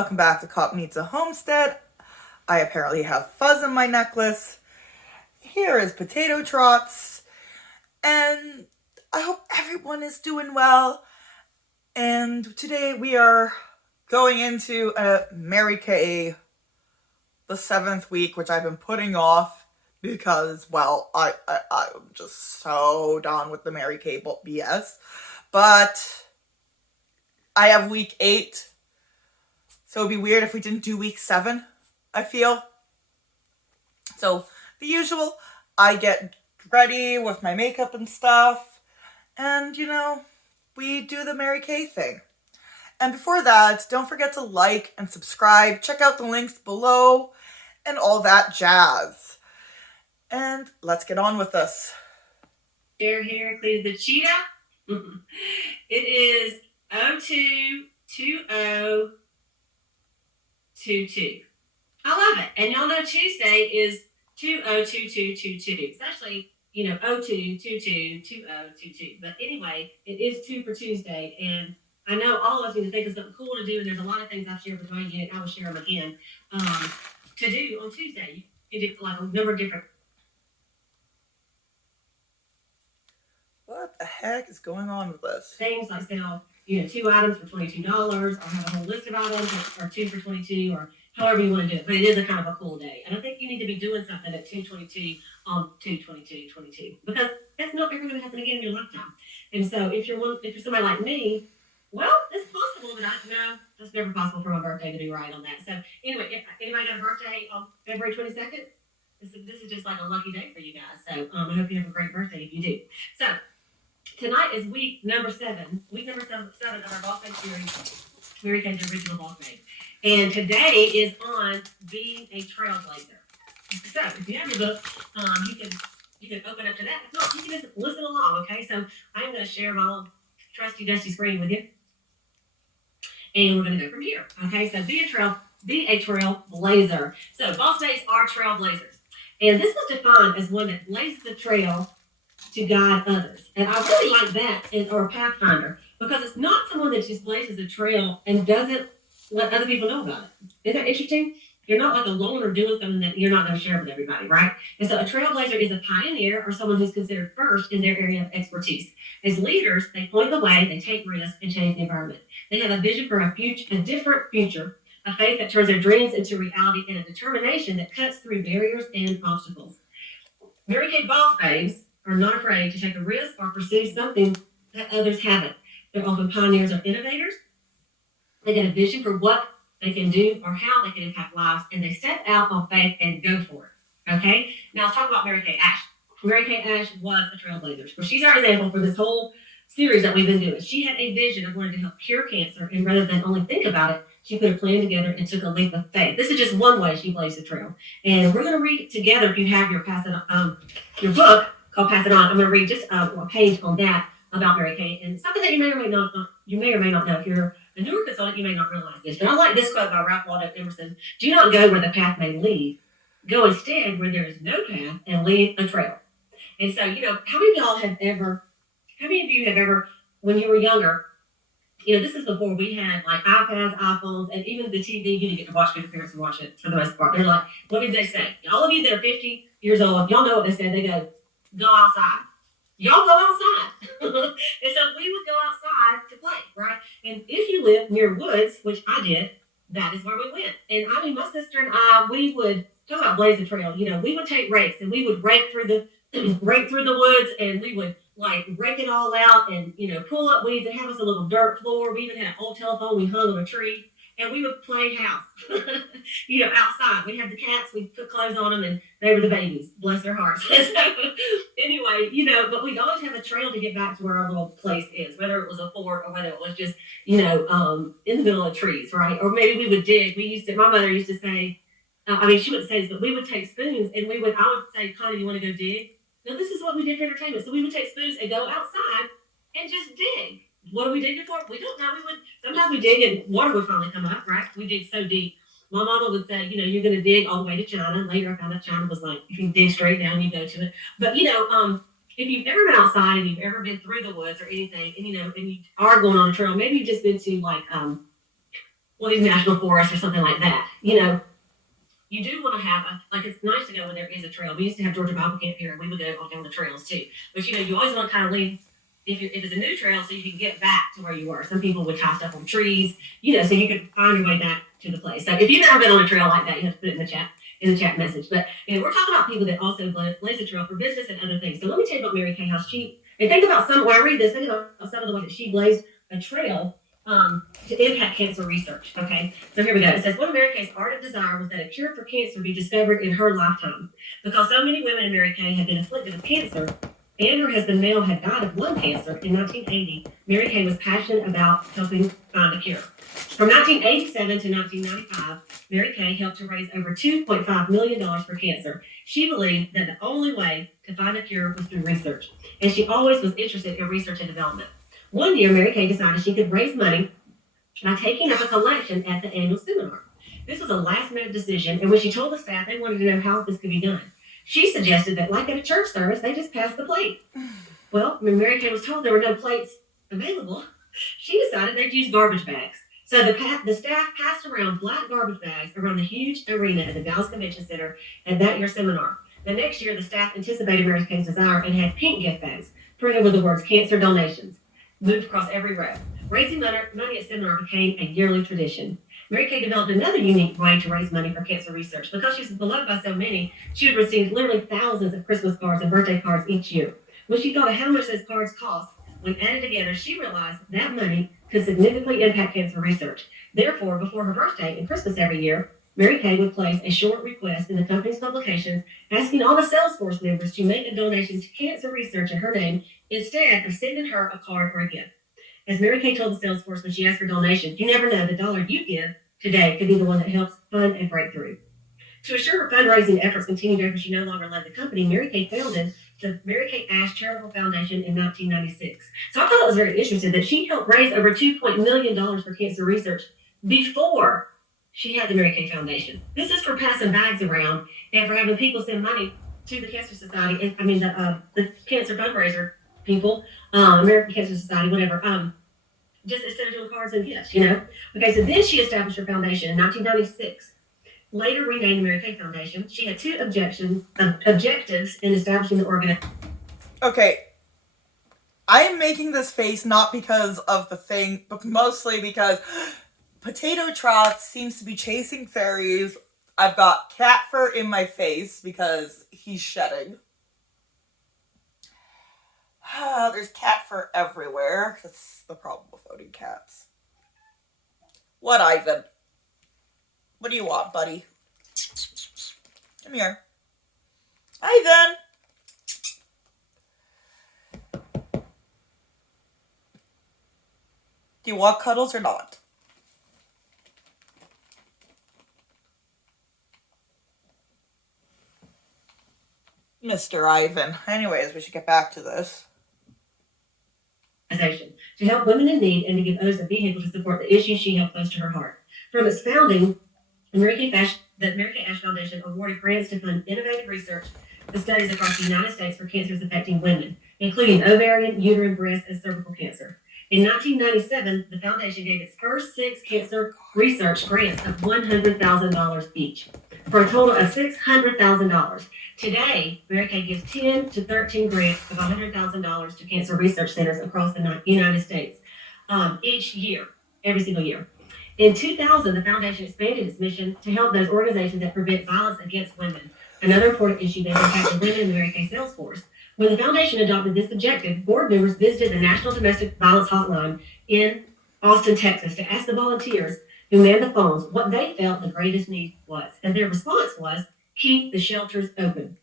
welcome back to Cop Needs a Homestead. I apparently have fuzz in my necklace. Here is Potato Trots, and I hope everyone is doing well. And today we are going into a Mary Kay, the 7th week, which I've been putting off because, well, I'm just so done with the Mary Kay BS. But I have week 8. So it'd be weird if we didn't do week 7, I feel. So, the usual, I get ready with my makeup and stuff, and, we do the Mary Kay thing. And before that, don't forget to like and subscribe, check out the links below, and all that jazz. And let's get on with this. Share here, clear the cheetah. It is 022022. I love it. And y'all know Tuesday is 202222. It's actually, 02222022. But anyway, it is 2 for Tuesday. And I know all of us need to think of something cool to do. And there's a lot of things I've shared with you, and I will share them again. To do on Tuesday. You can do like a number of different. What the heck is going on with this? Things like sell, 2 items for $22, or have a whole list of items, or 2 for $22, or however you want to do it. But it is a kind of a cool day. And I think you need to be doing something at 2/22 on 2/22/22, because that's not ever going to happen again in your lifetime. And so if you're somebody like me, well, it's possible that that's never possible for my birthday to be right on that. So anyway, anybody got a birthday on February 22nd? This is just like a lucky day for you guys. So I hope you have a great birthday if you do. So tonight is week number 7 of our Boss Babe series, Mary Kay's original Boss Babe. And today is on being a trailblazer. So if you have your book, you can open up to that. If not, you can just listen along, okay? So I'm going to share my little trusty dusty screen with you. And we're going to go from here, okay? So be a trailblazer. So Boss Babes are trailblazers. And this was defined as one that blazes the trail to guide others. And I really like that, or a pathfinder, because it's not someone that just blazes a trail and doesn't let other people know about it. Isn't that interesting? You're not like a loner doing something that you're not going to share with everybody, right? And so a trailblazer is a pioneer, or someone who's considered first in their area of expertise. As leaders, they point the way, they take risks, and change the environment. They have a vision for a different future, a faith that turns their dreams into reality, and a determination that cuts through barriers and obstacles. Mary Kay Boss Babes are not afraid to take a risk or pursue something that others haven't. They're often pioneers or innovators. They get a vision for what they can do or how they can impact lives, and they step out on faith and go for it. Okay? Now let's talk about Mary Kay Ash. Mary Kay Ash was a trailblazer. Well, she's our example for this whole series that we've been doing. She had a vision of wanting to help cure cancer, and rather than only think about it, she put a plan together and took a leap of faith. This is just one way she blazed the trail. And we're going to read it together. If you have your book called Pass It On, I'm going to read just a page on that about Mary Kay, and something that you may or may not know. If you're a newer consultant, you may not realize this. But I like this quote by Ralph Waldo Emerson: "Do not go where the path may lead. Go instead where there is no path and leave a trail." And so, how many of you have ever, when you were younger, this is before we had like iPads, iPhones, and even the TV, you didn't get to watch it. Your parents would watch it for the most part. They're like, what did they say? All of you that are 50 years old, y'all know what they said. They go outside. Y'all go outside. And so we would go outside to play, right? And if you live near woods, which I did, that is where we went. And I mean, my sister and I, we would talk about blaze the trail. We would take rakes and we would rake through the woods, and we would like rake it all out and, pull up weeds and have us a little dirt floor. We even had an old telephone we hung on a tree, and we would play house, outside. We'd have the cats, we'd put clothes on them, and they were the babies, bless their hearts. So anyway, but we'd always have a trail to get back to where our little place is, whether it was a fort or whether it was just, in the middle of trees, right? Or maybe we would dig. My mother used to say, she wouldn't say this, but we would take spoons and I would say, Connie, you want to go dig? Now, this is what we did for entertainment. So we would take spoons and go outside and just dig. What do we dig for? We don't know. Sometimes we dig and water would finally come up, right? We dig so deep. My mama would say, you're going to dig all the way to China. Later, I found out China was like, you can dig straight down, you go to it. But, if you've ever been outside and you've ever been through the woods or anything, and you are going on a trail, maybe you've just been to like well, these national forests or something like that, you know, you do want to have it's nice to go when there is a trail. We used to have Georgia Bible Camp here, and we would go on the trails too. But you know, you always want to kind of leave if it's a new trail so you can get back to where you were. Some people would tie stuff on trees, you know, so you could find your way back to the place. So if you've never been on a trail like that, you have to put it in the chat message. But you know, we're talking about people that also blaze a trail for business and other things. So let me tell you about Mary Kay, how she, and think about when I read this, think about some of the ways that she blazed a trail to impact cancer research. Okay, so here we go. It says, one of Mary Kay's ardent desire was that a cure for cancer be discovered in her lifetime. Because so many women in Mary Kay had been afflicted with cancer, and her husband Mel had died of lung cancer in 1980, Mary Kay was passionate about helping find a cure. From 1987 to 1995, Mary Kay helped to raise over $2.5 million for cancer. She believed that the only way to find a cure was through research, and she always was interested in research and development. One year, Mary Kay decided she could raise money by taking up a collection at the annual seminar. This was a last-minute decision, and when she told the staff they wanted to know how this could be done, she suggested that, like at a church service, they just pass the plate. Well, when Mary Kay was told there were no plates available, she decided they'd use garbage bags. So the staff passed around black garbage bags around the huge arena at the Dallas Convention Center at that year's seminar. The next year, the staff anticipated Mary Kay's desire and had pink gift bags printed with the words "Cancer Donations" moved across every row. Raising money at seminar became a yearly tradition. Mary Kay developed another unique way to raise money for cancer research. Because she was beloved by so many, she would receive literally thousands of Christmas cards and birthday cards each year. When she thought of how much those cards cost, when added together, she realized that money could significantly impact cancer research. Therefore, before her birthday and Christmas every year, Mary Kay would place a short request in the company's publications asking all the sales force members to make a donation to cancer research in her name instead of sending her a card or a gift. As Mary Kay told the sales force when she asked for donations, you never know, the dollar you give today could be the one that helps fund a breakthrough. To assure her fundraising efforts continued after she no longer led the company, Mary Kay founded the Mary Kay Ash Charitable Foundation in 1996. So I thought it was very interesting that she helped raise over $2 million for cancer research before she had the Mary Kay Foundation. This is for passing bags around and for having people send money to the Cancer Society. The cancer fundraiser people, American Cancer Society, whatever. Just instead of doing cards and gifts, you know. Okay, so then she established her foundation in 1996. Later renamed the Mary Kay Foundation. She had two objectives in establishing the organization. Okay, I am making this face not because of the thing, but mostly because Potato Trots seems to be chasing fairies. I've got cat fur in my face because he's shedding. There's cat fur everywhere. That's the problem with owning cats. What, Ivan? What do you want, buddy? Come here. Ivan! Do you want cuddles or not? Mr. Ivan. Anyways, we should get back to this. To help women in need and to give others a vehicle to support the issues she held close to her heart. From its founding, the Mary Kay Ash Foundation awarded grants to fund innovative research and studies across the United States for cancers affecting women, including ovarian, uterine, breast, and cervical cancer. In 1997, the foundation gave its first 6 cancer research grants of $100,000 each, for a total of $600,000. Today, Mary Kay gives 10 to 13 grants of $100,000 to cancer research centers across the United States each year, every single year. In 2000, the foundation expanded its mission to help those organizations that prevent violence against women, another important issue that impacted women in the Mary Kay sales force. When the foundation adopted this objective, board members visited the National Domestic Violence Hotline in Austin, Texas, to ask the volunteers who manned the phones what they felt the greatest need was. And their response was, keep the shelters open.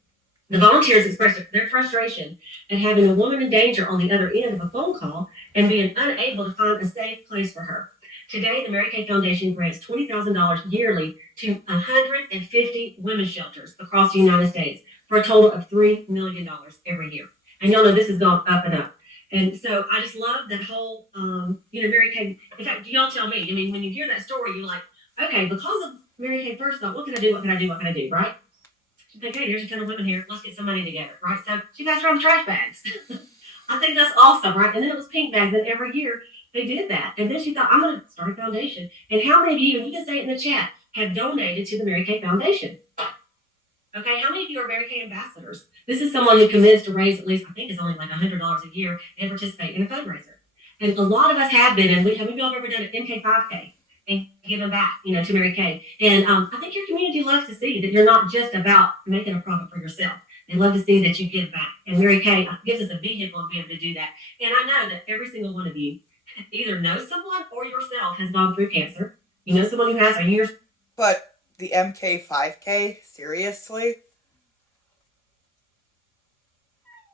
The volunteers expressed their frustration at having a woman in danger on the other end of a phone call and being unable to find a safe place for her. Today, the Mary Kay Foundation grants $20,000 yearly to 150 women's shelters across the United States for a total of $3 million every year. And y'all know this has gone up and up. And so I just love that whole, Mary Kay. In fact, y'all tell me, when you hear that story, you're like, okay, because of Mary Kay first thought, what can I do, right? Okay, there's a ton of women here. Let's get some money together, right? So she passed around trash bags. I think that's awesome, right? And then it was pink bags. And every year they did that. And then she thought, I'm going to start a foundation. And how many of you, and you can say it in the chat, have donated to the Mary Kay Foundation? Okay, how many of you are Mary Kay ambassadors? This is someone who commits to raise at least, I think it's only like $100 a year and participate in a fundraiser. And a lot of us have been, and have you all ever done an MK5K and given back, to Mary Kay? And I think your community loves to see that you're not just about making a profit for yourself. They love to see that you give back. And Mary Kay gives us a vehicle to be able to do that. And I know that every single one of you either knows someone or yourself has gone through cancer. You know someone who has, or you're. But the MK5K, seriously?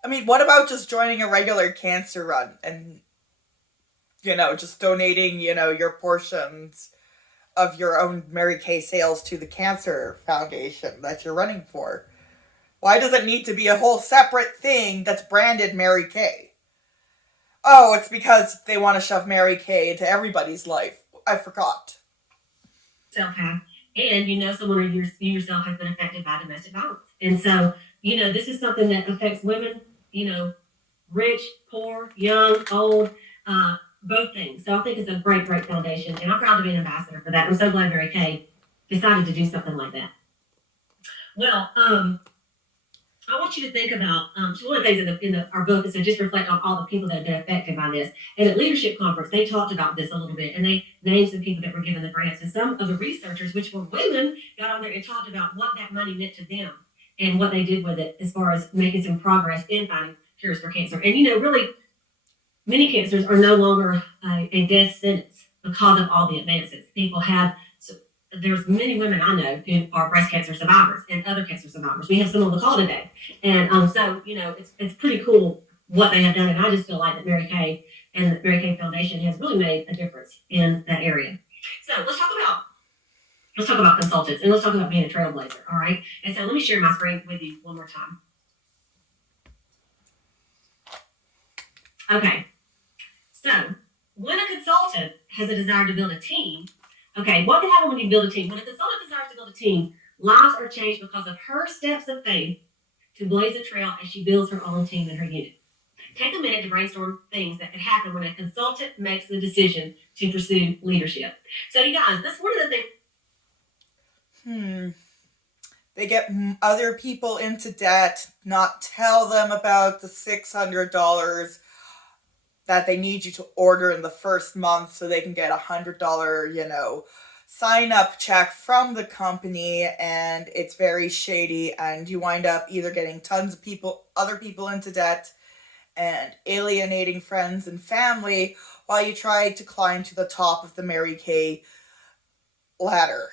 I mean, what about just joining a regular cancer run and, just donating, your portions of your own Mary Kay sales to the cancer foundation that you're running for? Why does it need to be a whole separate thing that's branded Mary Kay? Oh, it's because they want to shove Mary Kay into everybody's life. I forgot. Self-have, and someone or you yourself has been affected by domestic violence. And so, this is something that affects women, rich, poor, young, old, both things. So I think it's a great, great foundation. And I'm proud to be an ambassador for that. I'm so glad Mary Kay decided to do something like that. Well, I want you to think about one of the things in our book is to just reflect on all the people that have been affected by this. And at Leadership Conference, they talked about this a little bit, and they named some people that were given the grants. And some of the researchers, which were women, got on there and talked about what that money meant to them and what they did with it as far as making some progress in finding cures for cancer. And, really, many cancers are no longer a death sentence because of all the advances. There's many women I know who are breast cancer survivors and other cancer survivors. We have some on the call today. And so, it's pretty cool what they have done. And I just feel like that Mary Kay and the Mary Kay Foundation has really made a difference in that area. So let's talk about consultants, and let's talk about being a trailblazer, all right? And so let me share my screen with you one more time. Okay. So when a consultant has a desire to build a team, okay, what can happen when you build a team? When a consultant desires to build a team, lives are changed because of her steps of faith to blaze a trail as she builds her own team and her unit. Take a minute to brainstorm things that could happen when a consultant makes the decision to pursue leadership. So, you guys, that's one of the things. They get other people into debt, not tell them about the $600 that they need you to order in the first month so they can get $100, sign-up check from the company, and it's very shady, and you wind up either getting tons of other people into debt and alienating friends and family while you try to climb to the top of the Mary Kay ladder.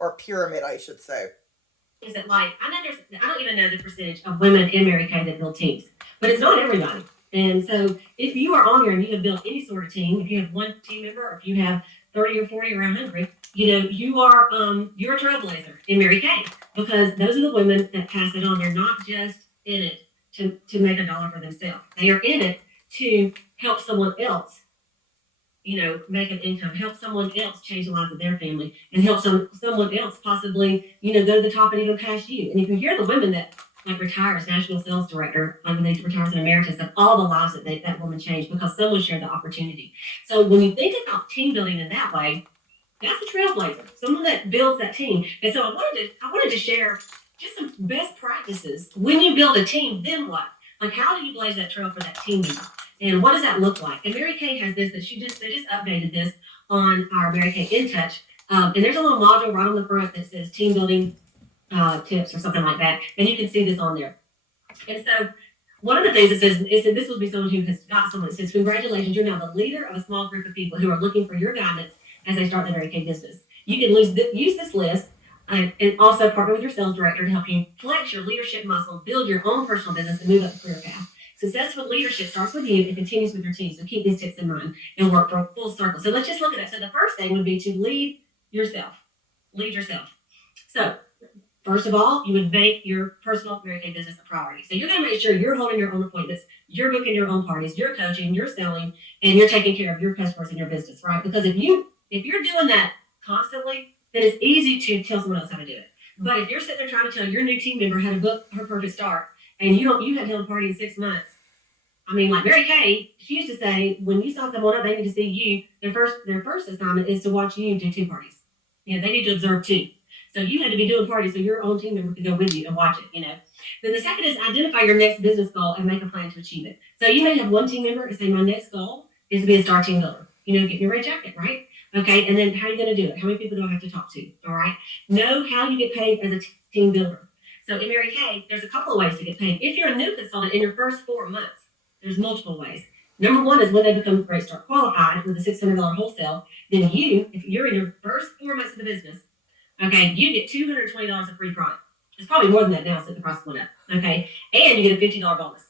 Or pyramid, I should say. Is that I don't even know the percentage of women in Mary Kay that build teams, but it's not everybody. And so if you are on here and you have built any sort of team, if you have one team member, or if you have 30 or 40 or 100, you're a trailblazer in Mary Kay, because those are the women that pass it on. They're not just in it to make a dollar for themselves. They are in it to help someone else, make an income, help someone else change the lives of their family, and help someone else possibly, go to the top and even past you. And if you hear the women that retires, national sales director, when they retires in emeritus, of all the lives that woman changed because someone shared the opportunity. So when you think about team building in that way, that's a trailblazer, someone that builds that team. And so I wanted to share just some best practices. When you build a team, then what? How do you blaze that trail for that team member? And what does that look like? And Mary Kay has this, they just updated this on our Mary Kay In Touch. And there's a little module right on the front that says team building tips or something like that. And you can see this on there. And so one of the things it says, this will be someone who has got someone that says, congratulations, you're now the leader of a small group of people who are looking for your guidance as they start the Mary Kay business. You can use this list and also partner with your sales director to help you flex your leadership muscle, build your own personal business, and move up the career path. Successful leadership starts with you and continues with your team. So keep these tips in mind and work for a full circle. So let's just look at it. So the first thing would be to lead yourself. Lead yourself. So first of all, you would make your personal Mary Kay business a priority. So you're going to make sure you're holding your own appointments, you're booking your own parties, you're coaching, you're selling, and you're taking care of your customers in your business, right? Because if you're doing that constantly, then it's easy to tell someone else how to do it. But if you're sitting there trying to tell your new team member how to book her perfect start, and you haven't held a party in 6 months, I mean, like Mary Kay, she used to say, when you sign someone up, they need to see you. Their first assignment is to watch you do 2 parties. You know, they need to observe 2. So you had to be doing parties so your own team member could go with you and watch it, you know. Then the second is identify your next business goal and make a plan to achieve it. So you may have one team member and say, my next goal is to be a star team builder. You know, get your red jacket, right? Okay, and then how are you going to do it? How many people do I have to talk to? All right. Know how you get paid as a team builder. So in Mary Kay, there's a couple of ways to get paid. If you're a new consultant in your first 4 months, there's multiple ways. Number one is when they become Great Start qualified with a $600 wholesale, then if you're in your first 4 months of the business, okay, you get $220 of free product. It's probably more than that now since the price went up. Okay, and you get a $50 bonus.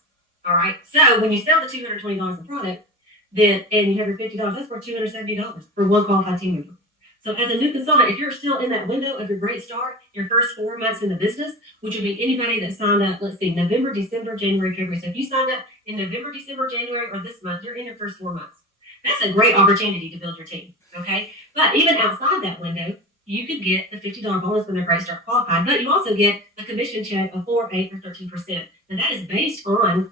All right. So when you sell the $220 of product, and you have your $50, that's worth $270 for one qualified team member. So as a new consultant, if you're still in that window of your Great Start, your first 4 months in the business, which would be anybody that signed up, let's see, November, December, January, February. So if you signed up in November, December, January, or this month, you're in your first 4 months. That's a great opportunity to build your team, okay? But even outside that window, you could get the $50 bonus when they're Great Start qualified, but you also get a commission check of 4, 8, or 13%. And that is based on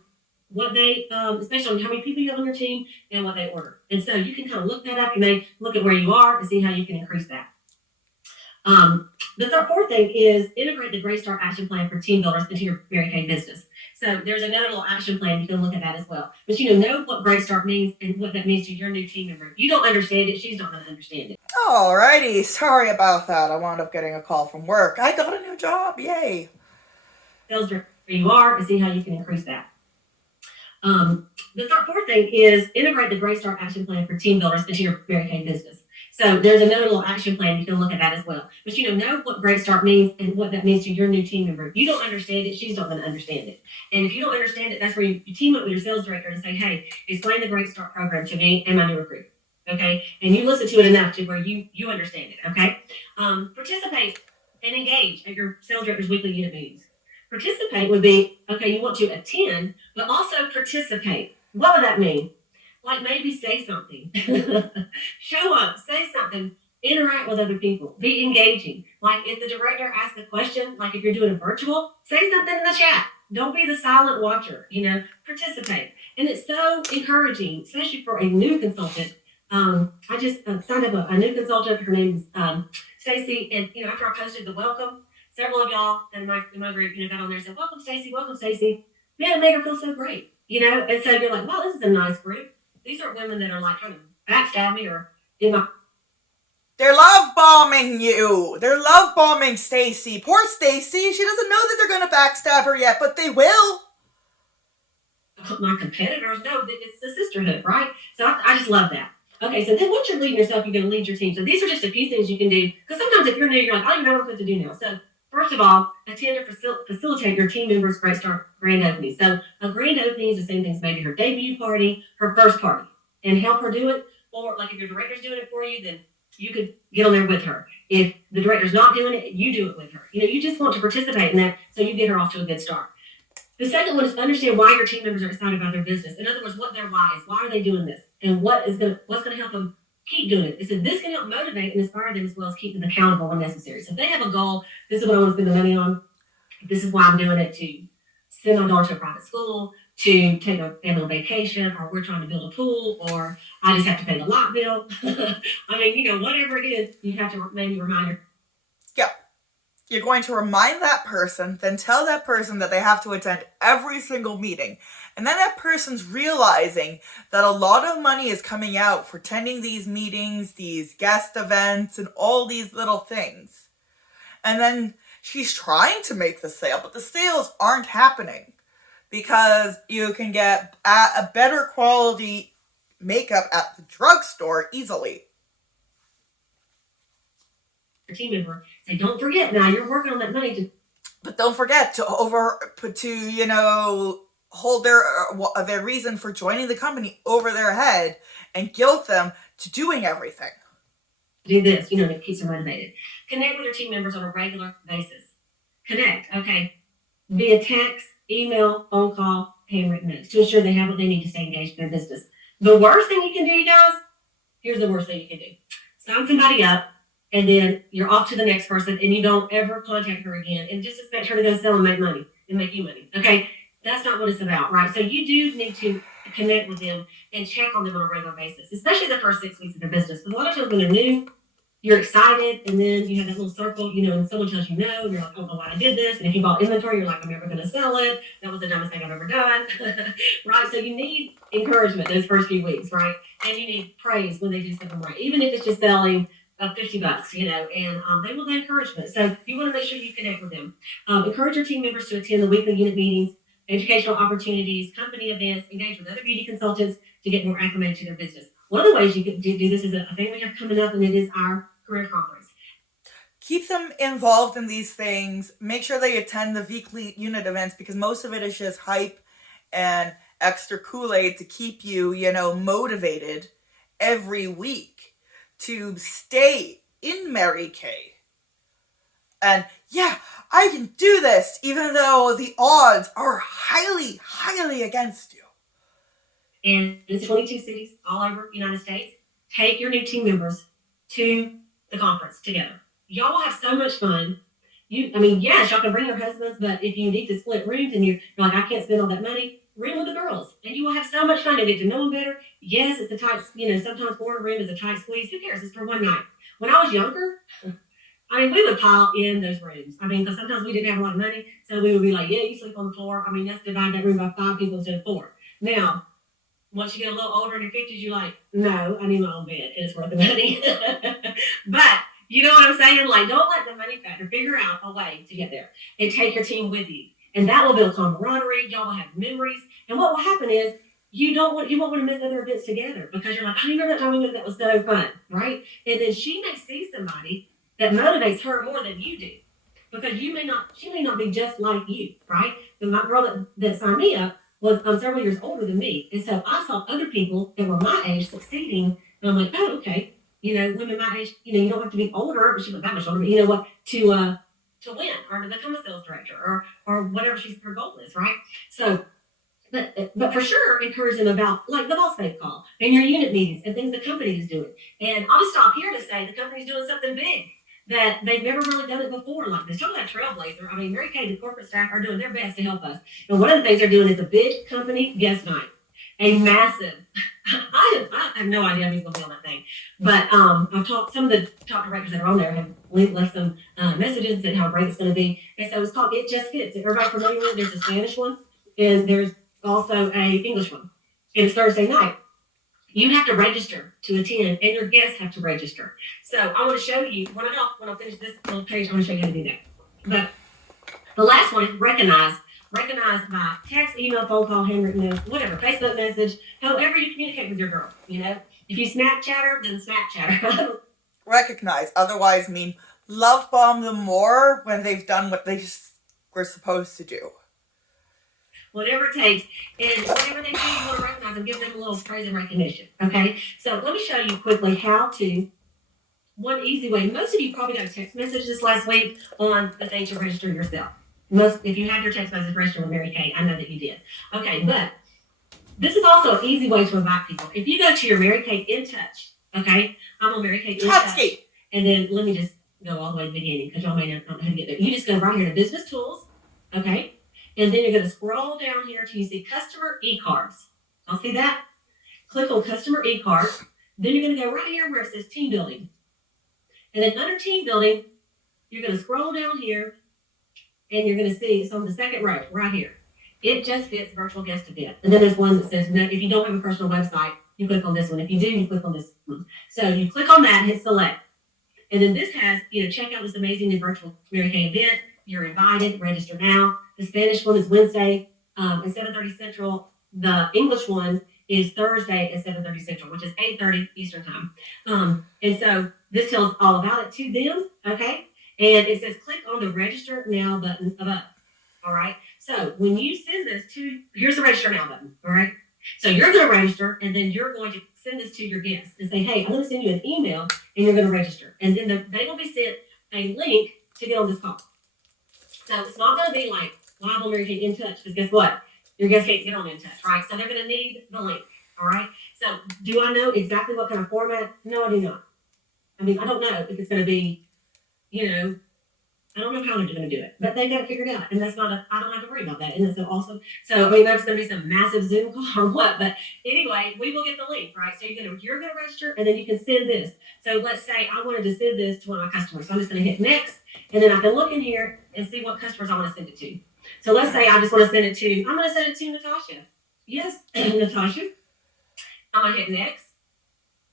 what they, especially on how many people you have on your team and what they order. And so you can kind of look that up. You may look at where you are and see how you can increase that. The fourth thing is integrate the Great Start action plan for team builders into your Mary Kay business. So there's another little action plan. You can look at that as well. But know what Great Start means and what that means to your new team member. If you don't understand it, she's not going to understand it. Alrighty, sorry about that. I wound up getting a call from work. I got a new job, yay. Sales where you are and see how you can increase that. The fourth thing is integrate the Great Start action plan for team builders into your Mary Kay business. So there's another little action plan. You can look at that as well. But know what Great Start means and what that means to your new team member. If you don't understand it, she's not going to understand it. And if you don't understand it, that's where you team up with your sales director and say, hey, explain the Great Start program to me and my new recruit. Okay? And you listen to it enough to where you understand it. Okay? Participate and engage at your sales director's weekly unit meetings. Participate would be, okay, you want to attend, but also participate. What would that mean? Like maybe say something. Show up, say something, interact with other people, be engaging. Like if the director asks a question, like if you're doing a virtual, say something in the chat. Don't be the silent watcher, participate. And it's so encouraging, especially for a new consultant. I just signed up a new consultant. Her name's Stacy. And, after I posted the welcome, several of y'all in my group, got on there and said, welcome, Stacy, welcome, Stacy. Man, it made her feel so great, And so you're like, wow, this is a nice group. These aren't women that are like trying to backstab me or They're love bombing you. They're love bombing Stacy. Poor Stacy. She doesn't know that they're going to backstab her yet, but they will. My competitors. No, it's the sisterhood, right? So I just love that. Okay, so then once you're leading yourself, you're going to lead your team. So these are just a few things you can do. Because sometimes if you're new, you're like, I don't even know what to do now. So first of all, attend or facilitate your team members' Great Start grand opening. So a grand opening is the same thing as maybe her debut party, her first party, and help her do it. Or like if your director's doing it for you, then you could get on there with her. If the director's not doing it, you do it with her. You just want to participate in that so you get her off to a good start. The second one is understand why your team members are excited about their business. In other words, what their why is. Why are they doing this? And what's going to help them keep doing it. It said this can help motivate and inspire them as well as keep them accountable when necessary. So if they have a goal, this is what I want to spend the money on. This is why I'm doing it, to send my daughter to a private school, to take a family vacation, or we're trying to build a pool, or I just have to pay the light bill. I mean, whatever it is, you have to maybe remind her. Yeah. You're going to remind that person, then tell that person that they have to attend every single meeting. And then that person's realizing that a lot of money is coming out for attending these meetings, these guest events, and all these little things. And then she's trying to make the sale, but the sales aren't happening because you can get a better quality makeup at the drugstore easily. Your team member say, don't forget now, you're working on that money But don't forget to hold their reason for joining the company over their head and guilt them to doing everything. Do this, it keeps them motivated. Connect with your team members on a regular basis. Connect, okay, via text, email, phone call, handwritten notes to ensure they have what they need to stay engaged in their business. The worst thing you can do, you guys, here's the worst thing you can do. Sign somebody up, and then you're off to the next person, and you don't ever contact her again, and just expect her to go sell and make money, and make you money, okay? That's not what it's about, right? So you do need to connect with them and check on them on a regular basis, especially the first 6 weeks of their business. Because a lot of times when they're new, you're excited, and then you have that little circle, and someone tells you no, and you're like, I don't know why I did this. And if you bought inventory, you're like, I'm never going to sell it. That was the dumbest thing I've ever done, right? So you need encouragement those first few weeks, right? And you need praise when they do something right, even if it's just selling $50, and they will get encouragement. So you want to make sure you connect with them. Encourage your team members to attend the weekly unit meetings, educational opportunities, company events, engage with other beauty consultants to get more acclimated to their business. One of the ways you can do this is a thing we have coming up, and it is our career conference. Keep them involved in these things. Make sure they attend the weekly unit events, because most of it is just hype and extra Kool-Aid to keep you, motivated every week to stay in Mary Kay. And yeah, I can do this, even though the odds are highly, highly against you. And it's 22 cities all over the United States. Take your new team members to the conference together. Y'all will have so much fun. Yes, y'all can bring your husbands, but if you need to split rooms and you're like, I can't spend all that money, room with the girls. And you will have so much fun to get to know them better. Yes, it's a tight, sometimes boarding room is a tight squeeze. Who cares? It's for one night. When I was younger, we would pile in those rooms. Because sometimes we didn't have a lot of money. So we would be like, yeah, you sleep on the floor. Let's divide that room by 5 people instead of 4. Now, once you get a little older in your 50s, you're like, no, I need my own bed. And it's worth the money. But you know what I'm saying? Like, don't let the money factor. Figure out a way to get there and take your team with you. And that will build camaraderie. Y'all will have memories. And what will happen is you won't want to miss other events together, because you're like, I remember that time we went, that was so fun, right? And then she may see somebody that motivates her more than you do, because she may not be just like you, right? And my girl that signed me up was several years older than me. And so I saw other people that were my age succeeding. And I'm like, oh, okay. Women my age, you don't have to be older, but she wasn't that much older, but you know what, to win or to become a sales director or whatever her goal is, right? So, but for sure, encourage them about like the boss babe call and your unit meetings and things the company is doing. And I'll stop here to say the company's doing something big that they've never really done it before like this. Talk about trailblazer. Mary Kay, the corporate staff are doing their best to help us. And one of the things they're doing is a big company guest night. A massive, I have no idea who's going to be on that thing. But I've talked, some of the top directors that are on there have left some messages and how great it's going to be. And so it's called It Just Fits. If everybody's familiar with it, there's a Spanish one and there's also a English one. And it's Thursday night. You have to register to attend, and your guests have to register. So I want to show you, when I finish this little page, I want to show you how to do that. But the last one is recognize by text, email, phone call, handwritten note, whatever, Facebook message, however you communicate with your girl. If you Snapchat her, then Snapchat her. Recognize, otherwise mean love bomb them more when they've done what they were supposed to do. Whatever it takes, and whatever they do, you want to recognize them, give them a little praise and recognition. Okay, so let me show you quickly one easy way. Most of you probably got a text message this last week on the thing to register yourself. If you have your text message registered with Mary Kay, I know that you did. Okay, but this is also an easy way to invite people. If you go to your Mary Kay In Touch, okay, I'm on Mary Kay In Touch, and then let me just go all the way to the beginning, because y'all may not know how to get there. You just go right here to Business Tools, okay, and then you're going to scroll down here till you see Customer E-Cards. I'll see that. Click on Customer E-Cards. Then you're going to go right here where it says Team Building. And then under Team Building, you're going to scroll down here, and you're going to see it's on the second row right here. It Just Fits Virtual Guest Event. And then there's one that says, no, if you don't have a personal website, you click on this one. If you do, you click on this one. So you click on that, hit select. And then this has, check out this amazing new virtual Mary Kay event. You're invited, register now. The Spanish one is Wednesday at 7:30 Central. The English one is Thursday at 7:30 Central, which is 8:30 Eastern time. And so this tells all about it to them, okay? And it says click on the Register Now button above, all right? So when you send this here's the Register Now button, all right? So you're going to register, and then you're going to send this to your guests and say, hey, I'm going to send you an email, and you're going to register. And then they will be sent a link to get on this call. So it's not going to be like live on Mary Kay In Touch, because guess what? Your guests can't get on In Touch, right? So they're going to need the link, all right? So do I know exactly what kind of format? No, I do not. I don't know if it's going to be, I don't know how they're going to do it, but they got it figured out. And that's not I don't have to worry about that. Isn't it so awesome? So, I mean, there's going to be some massive Zoom call or what. But anyway, we will get the link, right? So you're going to register and then you can send this. So let's say I wanted to send this to one of my customers. So I'm just going to hit next. And then I can look in here and see what customers I want to send it to. So let's say I just want to send it to, I'm going to send it to Natasha. Yes, Natasha. I'm going to hit next.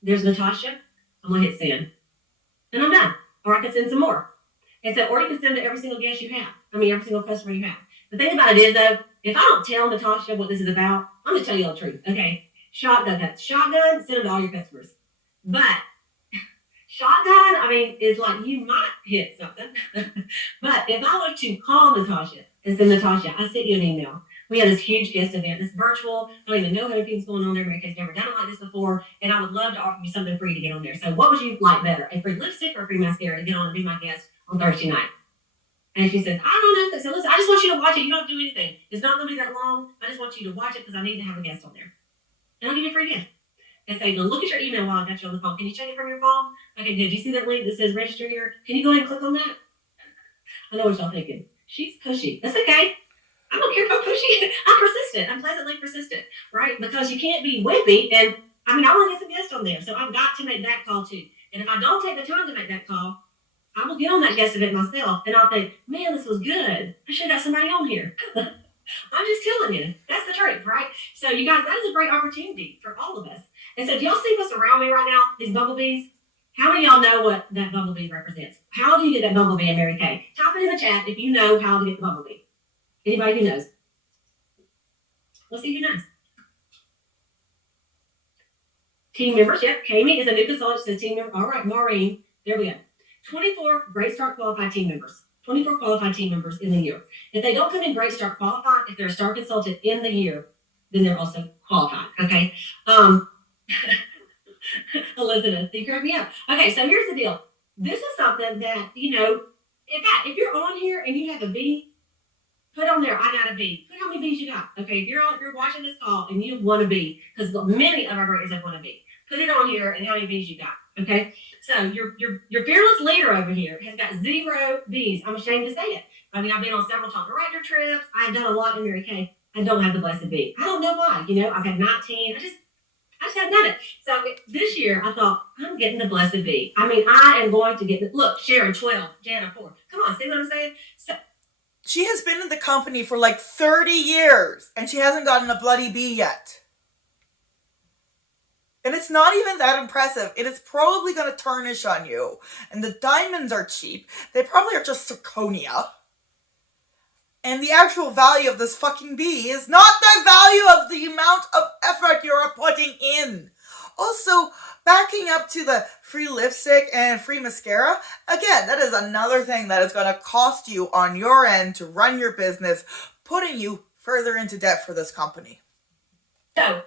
There's Natasha. I'm going to hit send. And I'm done. Or I can send some more. And so, or you can send to every single guest you have. Every single customer you have. The thing about it is, though, if I don't tell Natasha what this is about, I'm going to tell you the truth. Okay. Shotgun, send them to all your customers. But shotgun, I mean, is like you might hit something. But if I were to call Natasha and say, Natasha, I sent you an email. We had this huge guest event, this virtual. I don't even know how many people's going on there. Mary Kay's never done it like this before. And I would love to offer you something free to get on there. So what would you like better? A free lipstick or a free mascara to get on and be my guest on Thursday night? And she says, I don't know. So listen, I just want you to watch it. You don't do anything. It's not going to be that long. I just want you to watch it because I need to have a guest on there. And I'll give you a free gift. And say, look at your email while I got you on the phone. Can you check it from your phone? Okay, good. Do you see that link that says register here? Can you go ahead and click on that? I know what y'all thinking. She's pushy. That's okay. I don't care if I'm pushy. I'm persistent. I'm pleasantly persistent, right? Because you can't be wimpy. And I mean, I want to get some guests on there. So I've got to make that call too. And if I don't take the time to make that call, I will get on that guest event myself. And I'll think, man, this was good. I should have got somebody on here. I'm just telling you. That's the truth, right? So you guys, that is a great opportunity for all of us. And so do y'all see what's around me right now? These bumblebees? How many of y'all know what that bumblebee represents? How do you get that bumblebee in Mary Kay? Type it in the chat if you know how to get the bumblebee. Anybody who knows? Let's see who knows. Team members, yep. Kami is a new consultant. She says team member. All right, Maureen. There we go. 24 Great Start qualified team members. 24 qualified team members in the year. If they don't come in Great Start qualified, if they're a Star consultant in the year, then they're also qualified. Okay. Elizabeth, you crack me up. Okay, so here's the deal. This is something that, if you're on here and you have a B, put on there, I got a B. Put how many B's you got. Okay, if you're watching this call and you want a B, because many of our graders have won a B. Put it on here and how many B's you got. Okay, so your fearless leader over here has got 0 B's. I'm ashamed to say it. I mean, I've been on several talk director trips. I've done a lot in Mary Kay. I don't have the blessed B. I don't know why. I've had 19. I just haven't done it. So this year, I thought, I'm getting the blessed B. I mean, I am going to get look, Sharon, 12, Jana, 4. Come on, see what I'm saying? So, she has been in the company for like 30 years, and she hasn't gotten a bloody B yet. And it's not even that impressive. It is probably going to tarnish on you. And the diamonds are cheap. They probably are just zirconia. And the actual value of this fucking bee is not the value of the amount of effort you're putting in. Also, backing up to the free lipstick and free mascara, again, that is another thing that is going to cost you on your end to run your business, putting you further into debt for this company. So,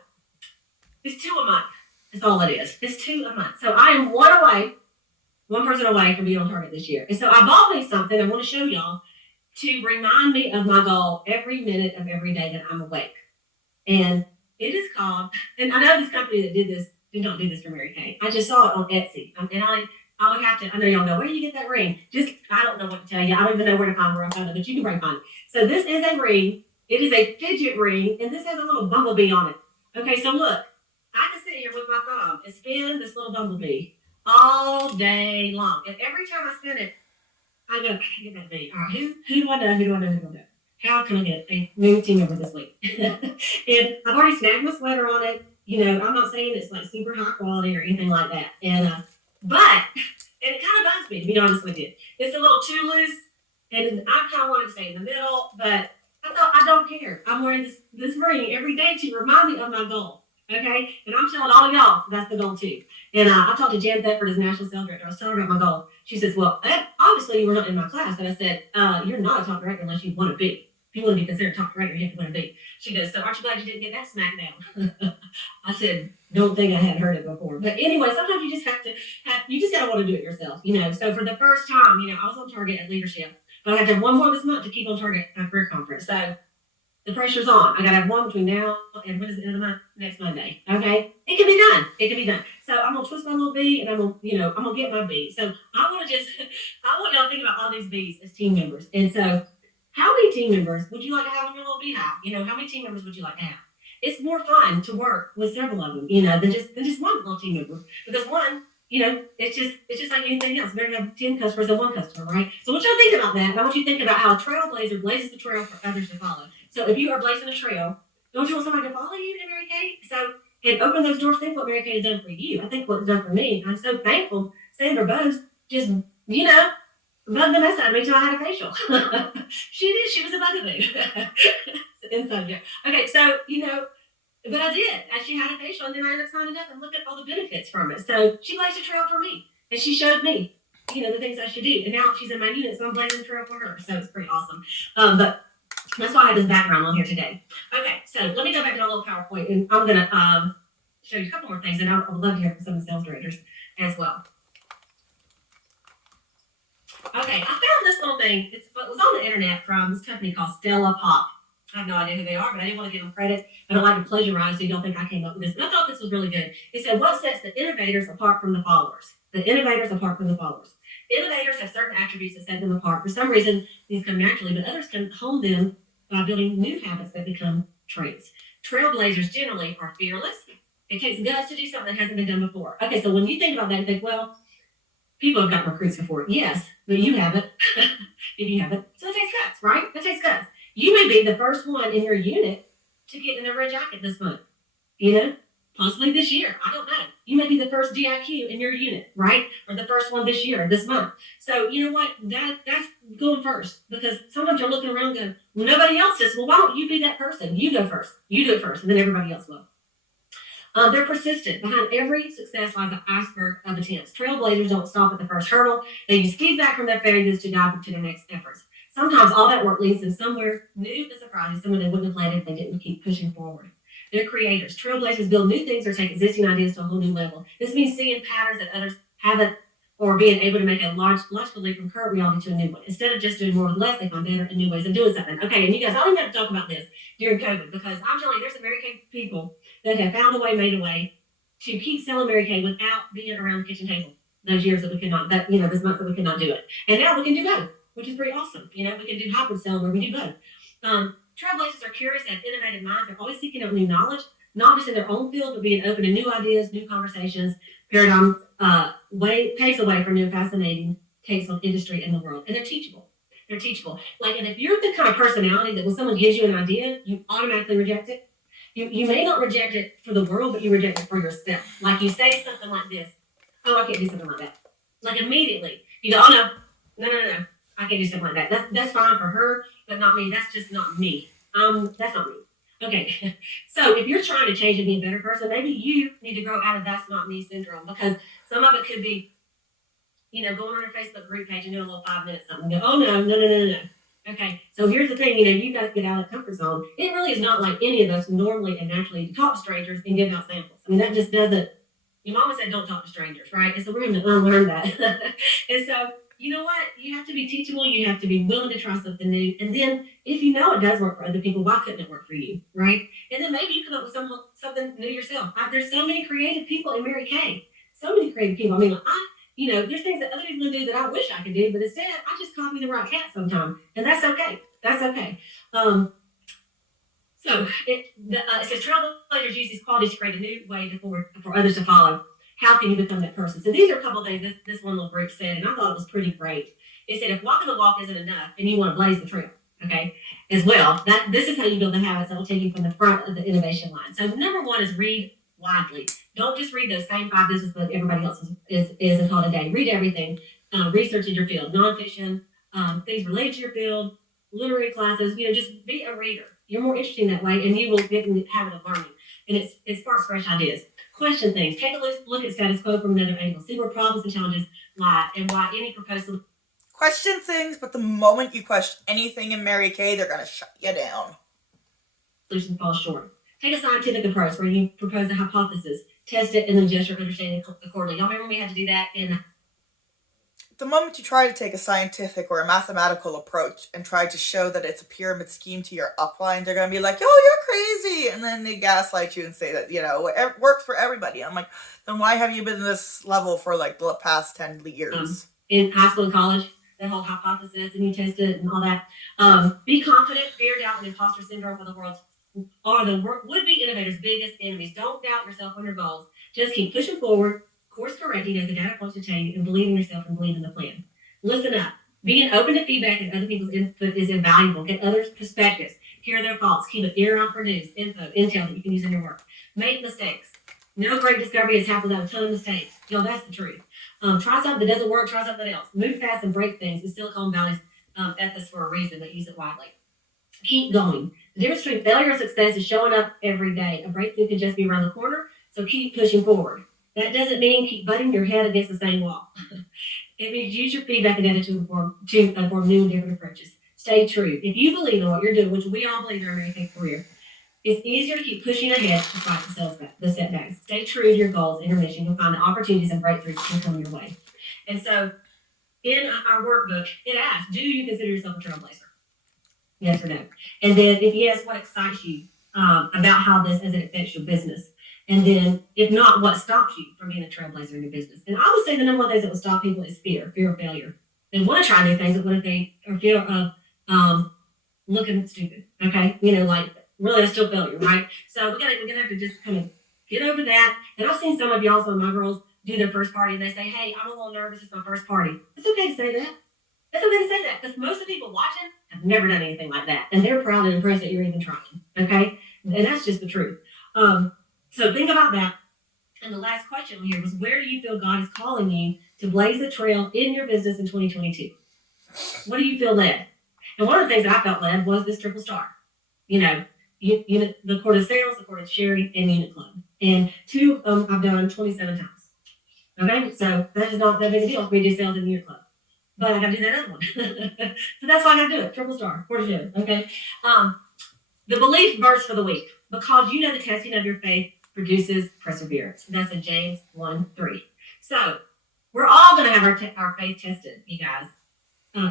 it's 2 a month. That's all it is. It's 2 a month. So I am one person away from being on target this year. And so I bought me something I want to show y'all to remind me of my goal every minute of every day that I'm awake. And it is called, and I know this company that did not do this for Mary Kay. I just saw it on Etsy. And I would have to, I know y'all know, where do you get that ring? I don't know what to tell you. I don't even know where to find where I found it, but you can probably find it. So this is a ring. It is a fidget ring, and this has a little bumblebee on it. Okay, so look, I can sit here with my thumb and spin this little bumblebee all day long. And every time I spin it, I go, I can get that bee. All right, who do I know? How can I get a new team member this week? And I've already snagged my sweater on it. I'm not saying it's like super high quality or anything like that. And it kind of bugs me, to be honest with you. It's a little too loose, and I kind of want to stay in the middle, but I thought, I don't care. I'm wearing this ring every day to remind me of my goal. Okay? And I'm telling all of y'all that's the goal too. And I talked to Jan Thetford as National Sales Director. I was telling her about my goal. She says, well, obviously you were not in my class. And I said, you're not a top director unless you want to be. If you want to be considered top director, you have to want to be. She goes, so aren't you glad you didn't get that smack down? I said, don't think I hadn't heard it before. But anyway, sometimes you just got to want to do it yourself. So for the first time, I was on target at leadership. But I have to have one more this month to keep on target at career conference. So The pressure's on. I got to have one between now and when is the end of the month? Next Monday. Okay? It can be done. It can be done. So I'm going to twist my little bee and I'm going to get my bee. So I want y'all to think about all these bees as team members. And so how many team members would you like to have on your little beehive? How many team members would you like to have? It's more fun to work with several of them, than just one little team member. Because one, it's just like anything else. Better have 10 customers than one customer, right? So I want you to think about that. And I want you to think about how a trailblazer blazes the trail for others to follow. So if you are blazing a trail, don't you want somebody to follow you and Mary Kate? So, and open those doors, think what Mary Kate has done for you. I think what it's done for me. I'm so thankful. Sandra Bose just, bugged the mess out of me until I had a facial. She did. She was a bugaboo. Inside joke. Okay, so, but I did. She had a facial, and then I ended up signing up and looked at all the benefits from it. So she blazed a trail for me, and she showed me, the things I should do. And now she's in my unit, so I'm blazing a trail for her. So it's pretty awesome. But that's why I have this background on here today. Okay, so let me go back to my little PowerPoint, and I'm going to show you a couple more things, and I would love to hear from some of the sales directors as well. Okay, I found this little thing. It was on the internet from this company called Stella Pop. I have no idea who they are, but I didn't want to give them credit. I don't like to plagiarize, so you don't think I came up with this. But I thought this was really good. It said, what sets the innovators apart from the followers? The innovators apart from the followers. Innovators have certain attributes that set them apart. For some reason, these come naturally, but others can hone them by building new habits that become traits. Trailblazers generally are fearless. It takes guts to do something that hasn't been done before. Okay, so when you think about that, you think, well, people have gotten recruits before. Yes, but you haven't. If you haven't. So it takes guts, right? It takes guts. You may be the first one in your unit to get in a red jacket this month. Possibly this year. I don't know. You may be the first DIQ in your unit, right? Or the first one this month. So you know what? That's going first. Because sometimes you're looking around going, well, nobody else is. Well, why don't you be that person? You go first. You do it first, and then everybody else will. They're persistent. Behind every success lies an iceberg of attempts. Trailblazers don't stop at the first hurdle. They use feedback from their failures to guide them to their next efforts. Sometimes all that work leads them somewhere new and surprising, somewhere they wouldn't have planned if they didn't keep pushing forward. They're creators. Trailblazers build new things or take existing ideas to a whole new level. This means seeing patterns that others haven't, or being able to make a logical leap from current reality to a new one. Instead of just doing more with less, they find better and new ways of doing something. Okay, and you guys, I don't even have to talk about this during COVID, because I'm telling you, there's some Mary Kay people that have found a way, made a way to keep selling Mary Kay without being around the kitchen table. Those years that we could not, this month that we could not do it. And now we can do both, which is pretty awesome. We can do hybrid selling where we do both. Trailblazers are curious and innovative minds. They're always seeking out new knowledge, not just in their own field, but being open to new ideas, new conversations. Paradigm paves the way for new and fascinating takes on industry in the world. And they're teachable. They're teachable. And if you're the kind of personality that when someone gives you an idea, you automatically reject it. You may not reject it for the world, but you reject it for yourself. Like you say something like this. Oh, I can't do something like that. Like immediately. You go, oh, no. I can't do something like that. That's fine for her, but not me. That's just not me. That's not me. Okay. So if you're trying to change and be a better person, maybe you need to grow out of that's not me syndrome, because some of it could be, going on your Facebook group page and doing a little 5-minute something. And go, oh, no. Okay. So here's the thing, you guys get out of the comfort zone. It really is not like any of us normally and naturally talk to strangers and give out samples. I mean, that just doesn't, your mama said don't talk to strangers, right? And so we're going to unlearn that. And so, you know what? You have to be teachable. You have to be willing to try something new. And then if you know it does work for other people, why couldn't it work for you, right? And then maybe you come up with something new yourself. There's so many creative people in Mary Kay. So many creative people. I mean, there's things that other people do that I wish I could do, but instead I just copy the right cat sometimes. And that's okay. That's okay. So it says trailblazers use these qualities to create a new way for others to follow. How can you become that person? So these are a couple of things this one little group said, and I thought it was pretty great. It said, if walking the walk isn't enough and you want to blaze the trail, okay, as well, this is how you build the habits that will take you from the front of the innovation line. So number one is read widely. Don't just read those same 5 business books everybody else is called a day. Read everything. Research in your field, nonfiction, things related to your field, literary classes. Just be a reader. You're more interesting that way, and you will get in the habit of learning. And it sparks fresh ideas. Question things. Take a look at status quo from another angle. See where problems and challenges lie, and why any proposal. Question things, but the moment you question anything in Mary Kay, they're going to shut you down. Solution falls short. Take a scientific approach where you propose a hypothesis, test it, and then adjust your understanding accordingly. Y'all remember when we had to do that in the moment you try to take a scientific or a mathematical approach and try to show that it's a pyramid scheme to your upline, they're going to be like, oh, you're crazy. And then they gaslight you and say that, it works for everybody. I'm like, then why have you been this level for like the past 10 years? In high school and college, that whole hypothesis and you test it and all that. Be confident, fear, doubt, and imposter syndrome are the would-be innovators' biggest enemies. Don't doubt yourself on your goals. Just keep pushing forward, course correcting as the data points to tell you, and believe in yourself and believe in the plan. Listen up. Being open to feedback and other people's input is invaluable. Get others' perspectives. Hear their thoughts. Keep an ear out for news, info, intel that you can use in your work. Make mistakes. No great discovery has happened without a ton of mistakes. That's the truth. Try something that doesn't work, try something else. Move fast and break things is Silicon Valley's ethics for a reason, but use it widely. Keep going. The difference between failure and success is showing up every day. A breakthrough can just be around the corner, so keep pushing forward. That doesn't mean keep butting your head against the same wall. It means use your feedback and data to inform new and different approaches. Stay true. If you believe in what you're doing, which we all believe in our American career, it's easier to keep pushing ahead despite the setbacks. Stay true to your goals and your mission. You'll find the opportunities and breakthroughs will come your way. And so in our workbook, it asks, do you consider yourself a trailblazer? Yes or no? And then if yes, what excites you about how this as it affects your business? And then if not, what stops you from being a trailblazer in your business? And I would say the number one thing that will stop people is fear of failure. They want to try new things, but what if they are fear of looking stupid? Okay, like really that's still failure, right? So we're gonna have to just kind of get over that. And I've seen some of y'all, some of my girls, do their first party and they say, hey, I'm a little nervous, it's my first party. It's okay to say that. It's okay to say that because most of the people watching have never done anything like that. And they're proud and impressed that you're even trying. Okay? And that's just the truth. So think about that. And the last question here was, where do you feel God is calling you to blaze a trail in your business in 2022? What do you feel led? And one of the things I felt led was this triple star. Unit, the Court of Sales, the Court of Charity, and Unit Club. And two of them I've done 27 times. Okay? So that is not that big a deal for me to do sales in the Unit Club. But I got to do that other one. So that's why I got to do it. Triple star. Court of Charity. Okay? The belief verse for the week. Because you know the testing of your faith produces perseverance. That's in James 1:3. So we're all going to have our faith tested, you guys,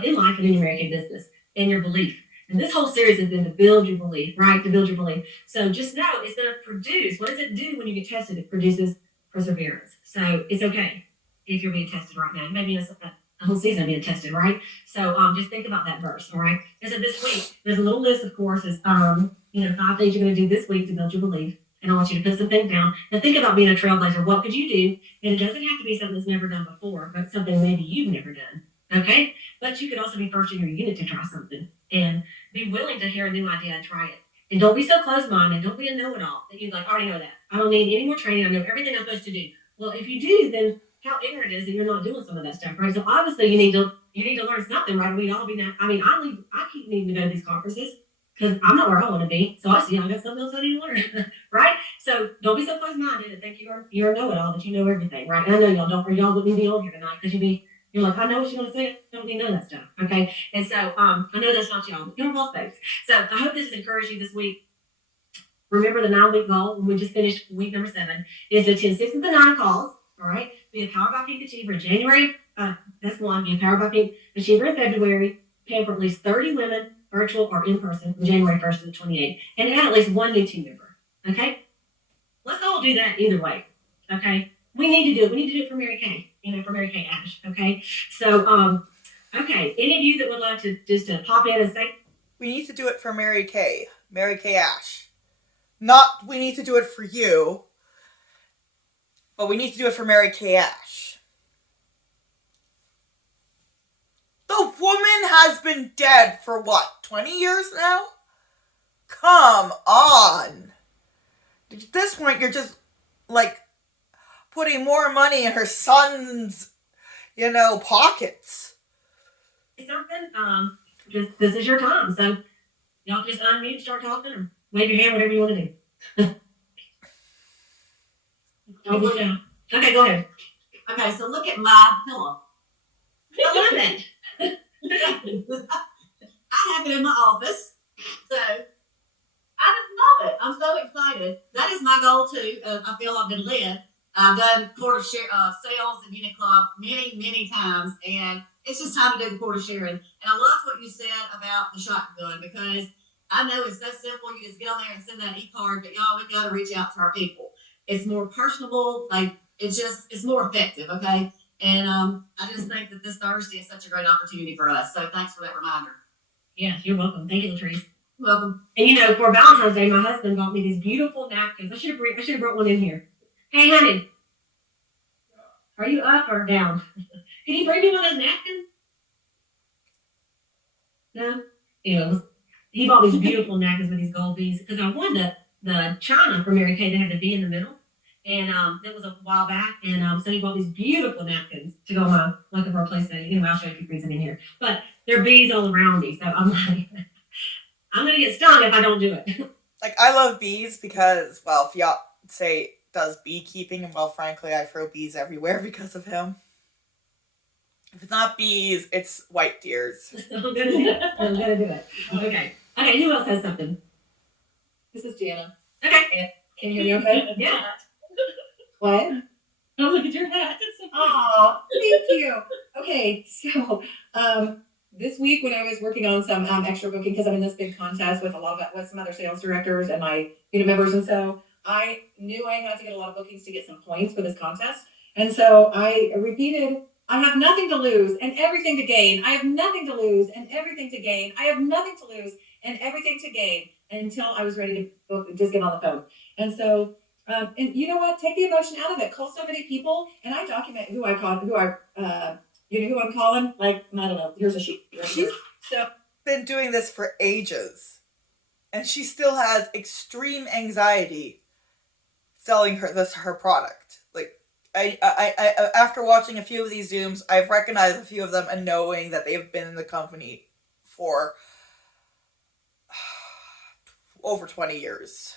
in life and in your American business, and your belief. And this whole series has been to build your belief, right? To build your belief. So just know it's going to produce. What does it do when you get tested? It produces perseverance. So it's okay if you're being tested right now. Maybe a whole season being tested, right? So just think about that verse, all right? And so this week, there's a little list, of course, is 5 things you're going to do this week to build your belief. And I want you to put some things down and think about being a trailblazer. What could you do? And it doesn't have to be something that's never done before, but something maybe you've never done. Okay? But you could also be first in your unit to try something and be willing to hear a new idea and try it. And don't be so closed-minded. Don't be a know-it-all that you're like, I already know that. I don't need any more training. I know everything I'm supposed to do. Well, if you do, then how ignorant is that you're not doing some of that stuff, right? So obviously you need to learn something, right? We all be now. I mean, I keep needing to go to these conferences because I'm not where I want to be. So I see I got something else I need to learn, right? So don't be so close-minded and think you're a know-it-all, that you know everything, right? And I know y'all don't, or y'all wouldn't be on here tonight because you're like, I know what you're going to say. I don't need none of that stuff, okay? And so I know that's not y'all, but you're both folks. So I hope this has encouraged you this week. Remember the 9-week goal, when we just finished week number 7, is to attend 6 of the 9 calls, all right? Be a Power by Pink Achiever in January. That's one. Be a Power by Pink Achiever in February. Pay for at least 30 women, virtual or in person, from January 1st to the 28th. And add at least one new team member, okay? Let's all do that either way, okay? We need to do it. We need to do it for Mary Kay, for Mary Kay Ash, okay? So, okay, any of you that would like to just pop in and say? We need to do it for Mary Kay Ash. Not we need to do it for you, but we need to do it for Mary Kay Ash. The woman has been dead for what, 20 years now? Come on. At this point, you're just, like, putting more money in her son's, pockets. Something, just this is your time, so y'all just unmute, start talking, or wave your hand, whatever you want to do. Okay, go ahead. Okay, so look at my pillow. I love it. I have it in my office, so I just love it. I'm so excited. That is my goal too. I feel I've been led. I've done quarter share sales in Unit Club many times, and it's just time to do the quarter sharing. And I love what you said about the shotgun, because I know it's so simple. You just get on there and send that e-card, but y'all, we've got to reach out to our people. It's more personable. Like, it's more effective. Okay. And I just think that this Thursday is such a great opportunity for us. So thanks for that reminder. Yes, you're welcome. Thank you, Latrice. You're welcome. And for Valentine's Day, my husband bought me these beautiful napkins. I should have brought one in here. Hey, honey, are you up or down? Can you bring me one of those napkins? No? He bought these beautiful napkins with these gold beads, because I won the China for Mary Kay that had the V in the middle. And that was a while back. And so he bought these beautiful napkins to go on my for a place setting. Anyway, I'll show you if he brings them in here. But there are bees all around me. So I'm like, I'm going to get stung if I don't do it. Like, I love bees because, well, fiance does beekeeping, and, well, frankly, I throw bees everywhere because of him. If it's not bees, it's white deers. I'm going to do it. I'm going to do it. Okay. Okay, who else has something? This is Jana. Okay. Can you hear me okay? Yeah. What? Oh, look at your hat. It's so cute. Oh, thank you. Okay, so this week when I was working on some extra booking, because I'm in this big contest with with some other sales directors and my unit members, and so I knew I had to get a lot of bookings to get some points for this contest. And so I repeated, I have nothing to lose and everything to gain. I have nothing to lose and everything to gain. I have nothing to lose and everything to gain, until I was ready to book, just get on the phone. And so, and you know what? Take the emotion out of it. Call so many people, and I document who I call, who I'm calling. Like, I don't know. Here's a sheet. Right here. So, Been doing this for ages, and she still has extreme anxiety selling her product. Like, I after watching a few of these Zooms, I've recognized a few of them and knowing that they've been in the company for over 20 years.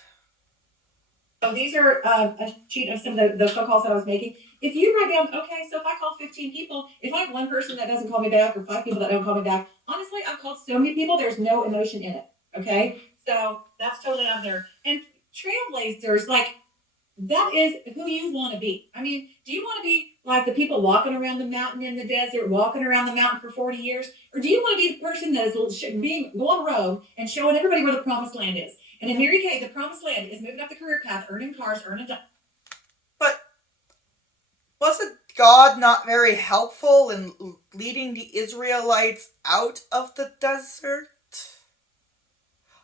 So these are a sheet of some of the phone calls that I was making. If you write down, okay, so if I call 15 people, if I have one person that doesn't call me back or 5 people that don't call me back, honestly, I've called so many people, there's no emotion in it. Okay, so that's totally out there. And trailblazers, like, that is who you want to be. I mean, do you want to be like the people walking around the mountain in the desert, walking around the mountain for 40 years? Or do you want to be the person that is going rogue and showing everybody where the promised land is? And in Mary Kay, the promised land is moving up the career path, earning cars, earning jobs. But wasn't God not very helpful in leading the Israelites out of the desert?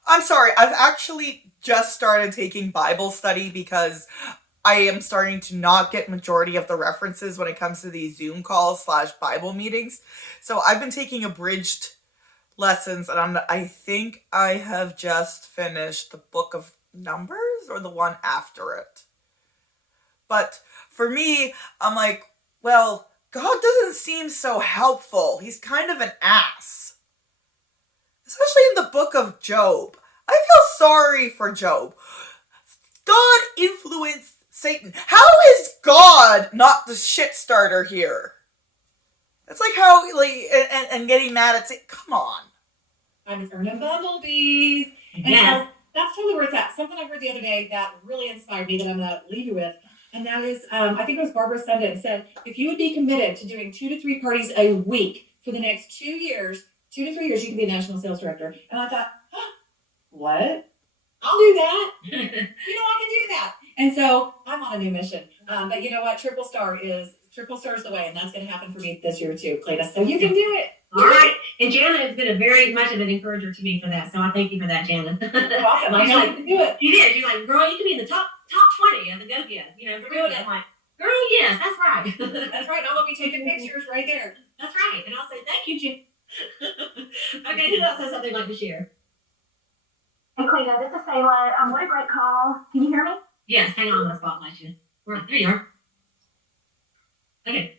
I'm sorry, I've actually just started taking Bible study because I am starting to not get majority of the references when it comes to these Zoom calls / Bible meetings. So I've been taking abridged lessons, and I think I have just finished the book of Numbers or the one after it. But for me, I'm like, well, God doesn't seem so helpful. He's kind of an ass. Especially in the book of Job. I feel sorry for Job. God influenced Satan. How is God not the shit starter here? It's like how, and getting mad at Satan. Come on. I was earning bumblebees. And so that's totally where it's at. Something I heard the other day that really inspired me that I'm going to leave you with. And that is, I think it was Barbara Sundin and said, if you would be committed to doing 2 to 3 parties a week for the next 2 years, 2 to 3 years, you can be a national sales director. And I thought, what? I'll do that. I can do that. And so I'm on a new mission. But you know what? Triple Star is the way. And that's going to happen for me this year too, Cleta. So you can do it. All right. And Jana has been a very much of an encourager to me for that. So I thank you for that, Jana. You're welcome. I know you can do it. She did. She's like, girl, you can be in the top 20 of the Go-Get. For doing it. I'm like, girl, yes, that's right. That's right. I'm going to be taking pictures right there. That's right. And I'll say, thank you, Jim. Okay, who else has something like to share? Hey, Cleta, this is Sayla. What a great call. Can you hear me? Yes, hang on, let's spotlight you. There you are. Okay.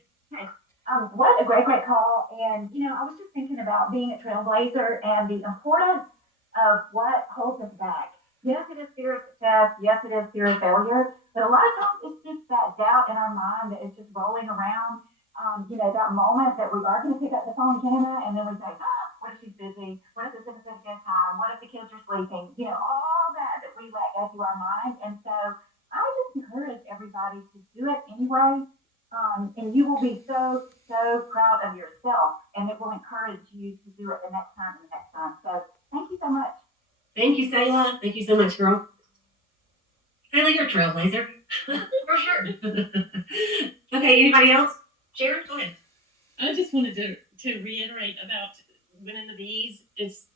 What a great call. And, I was just thinking about being a trailblazer and the importance of what holds us back. Yes, it is fear of success. Yes, it is fear of failure. But a lot of times it's just that doubt in our mind that is just rolling around. That moment that we are going to pick up the phone, Jana, and then we say, what if she's busy? What if this isn't a good time? What if the kids are sleeping? All that we let go through our mind. And so I would just encourage everybody to do it Kayla. Thank you so much, girl. Kayla, you're a trailblazer. For sure. Okay, anybody else? Sharon, go ahead. I just wanted to reiterate about winning the bees. It's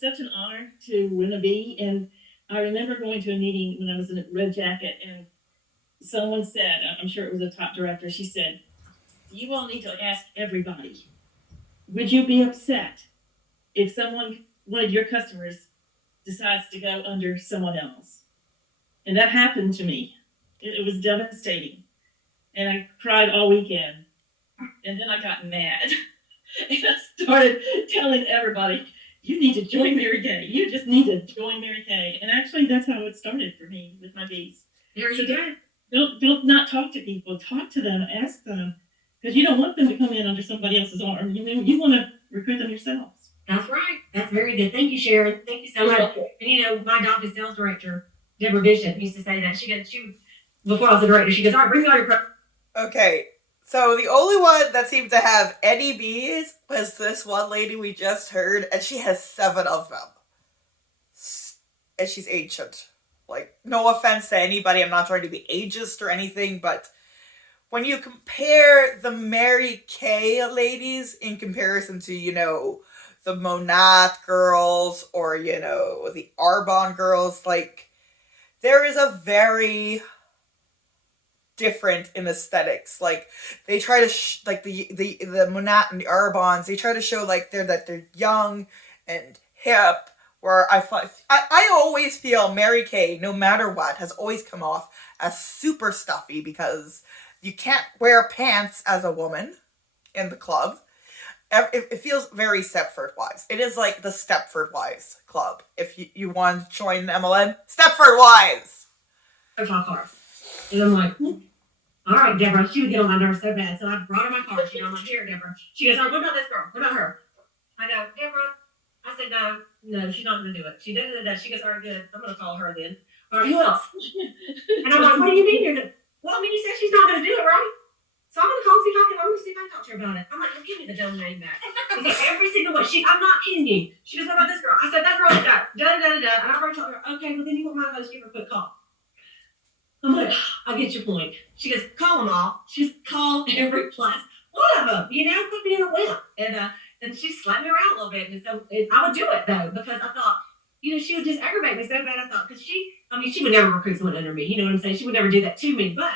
such an honor to win a bee. And I remember going to a meeting when I was in a red jacket, and someone said, I'm sure it was a top director, she said, you all need to ask everybody, would you be upset if one of your customers decides to go under someone else? And that happened to me. It was devastating. And I cried all weekend. And then I got mad. And I started telling everybody, you need to join Mary Kay. You just need to join Mary Kay. And actually, that's how it started for me with my bees. There you go. Don't not talk to people. Talk to them. Ask them. Because you don't want them to come in under somebody else's arm. You want to recruit them yourselves. That's right. That's very good. Thank you, Sharon. Thank you so much. And my adopted sales director, Deborah Bishop, used to say that. Before I was a director, she goes, all right, bring me all your Okay, so the only one that seemed to have any bees was this one lady we just heard, and she has 7 of them. And she's ancient. Like, no offense to anybody, I'm not trying to be ageist or anything, but when you compare the Mary Kay ladies in comparison to, the Monat girls or, the Arbonne girls, like, there is a very different in aesthetics. Like, they try to the Monat and the Arbonnes, they try to show like they're young and hip, where I always feel Mary Kay, no matter what, has always come off as super stuffy because you can't wear pants as a woman in the club. It feels very Stepford Wives. It is like the Stepford Wives club. If you want to join MLM, Stepford Wives. of my car. And I'm like, all right, Deborah. She would get on my nerves so bad. So I brought her my car. I'm like, here, Deborah. She goes, all right, what about this girl? What about her? I go, Deborah. I said, no, she's not going to do it. She did it. She goes, all right, good. I'm going to call her then. All right, who else? And I'm like, what do you mean you're going to? Well, I mean, you said she's not going to do it, right? So I'm going to call and see if I can. I'm going to see if I can talk to her about it. I'm like, give me the domain back. Because every single one, I'm not kidding you. She goes, what about this girl? I said, that girl's got da-da-da-da-da. And I've already told her, okay, well, then you want my advice, give her a quick call. I'm like, I get your point. She goes, call them all. She's called every class. One of them, put me in a whip. And she slapped me around a little bit. And so I would do it, though, because I thought, she would just aggravate me so bad. I thought, because she would never recruit someone under me. You know what I'm saying? She would never do that to me. But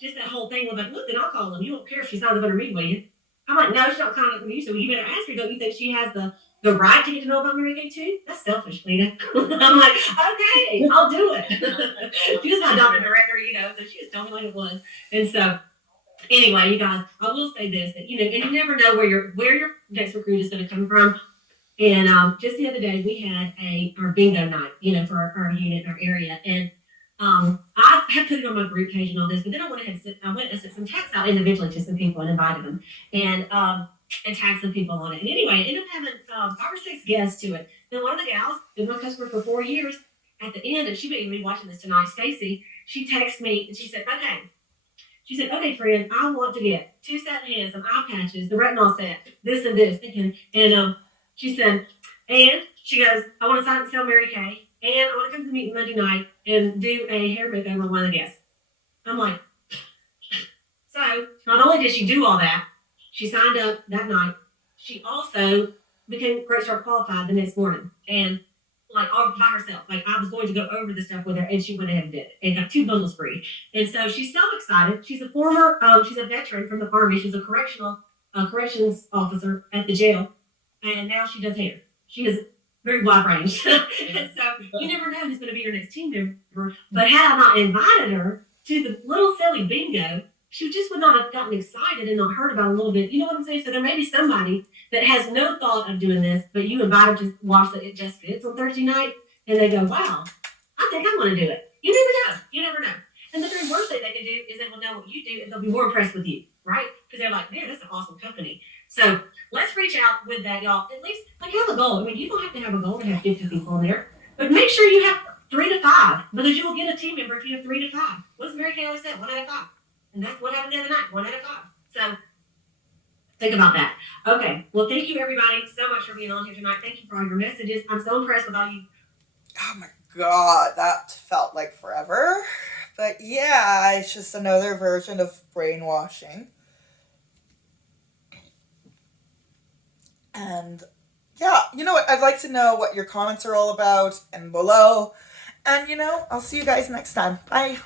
just that whole thing was like, look, then I'll call them. You don't care if she signs up under me, will you? I'm like, no, she's not calling up under you. So you better ask her, don't you think she has the right to get to know about Mary Kay too? That's selfish, Lena. I'm like, okay, I'll do it. She was my adopted director, so she just told me like it was. And so, anyway, you guys, I will say this, that, and you never know where your next recruit is going to come from. And just the other day, we had our bingo night, for our unit, our area. And I had put it on my group page and all this, but then I went and sent some texts out individually to some people and invited them. And tagged some people on it. And anyway, I ended up having 5 or 6 guests to it. And one of the gals, been my customer for 4 years, at the end, and she may even be watching this tonight, Stacy, she texted me and she said, okay, friend, I want to get 2 satin hands, some eye patches, the retinol set, this and this. And she said, and she goes, I want to sign up and sell Mary Kay, and I want to come to the meeting Monday night and do a hair makeover on one of the guests. I'm like, so not only did she do all that, she signed up that night. She also became Great Start qualified the next morning, and all by herself. I was going to go over the stuff with her, and she went ahead and did it, and got 2 bundles free. And so she's so excited. She's a she's a veteran from the Army. She's a corrections officer at the jail, and now she does hair. She is very wide range, and so you never know who's going to be your next team member. But had I not invited her to the little silly bingo, she just would not have gotten excited and not heard about it a little bit. You know what I'm saying? So there may be somebody that has no thought of doing this, but you invite them to watch the It Just Fits on Thursday night, and they go, wow, I think I want to do it. You never know. And the very worst thing they can do is they will know what you do, and they'll be more impressed with you, right? Because they're like, man, that's an awesome company. So let's reach out with that, y'all. At least, have a goal. I mean, you don't have to have a goal to have 50 people in there, but make sure you have 3 to 5, because you will get a team member if you have 3 to 5. What's Mary Kay always said? 1 out of 5. And that's what happened the other night, 1 out of 5. So think about that. Okay. Well, thank you everybody so much for being on here tonight. Thank you for all your messages. I'm so impressed with all you. Oh my god, that felt like forever. But yeah, it's just another version of brainwashing. And yeah, you know what? I'd like to know what your comments are all about and below. And I'll see you guys next time. Bye.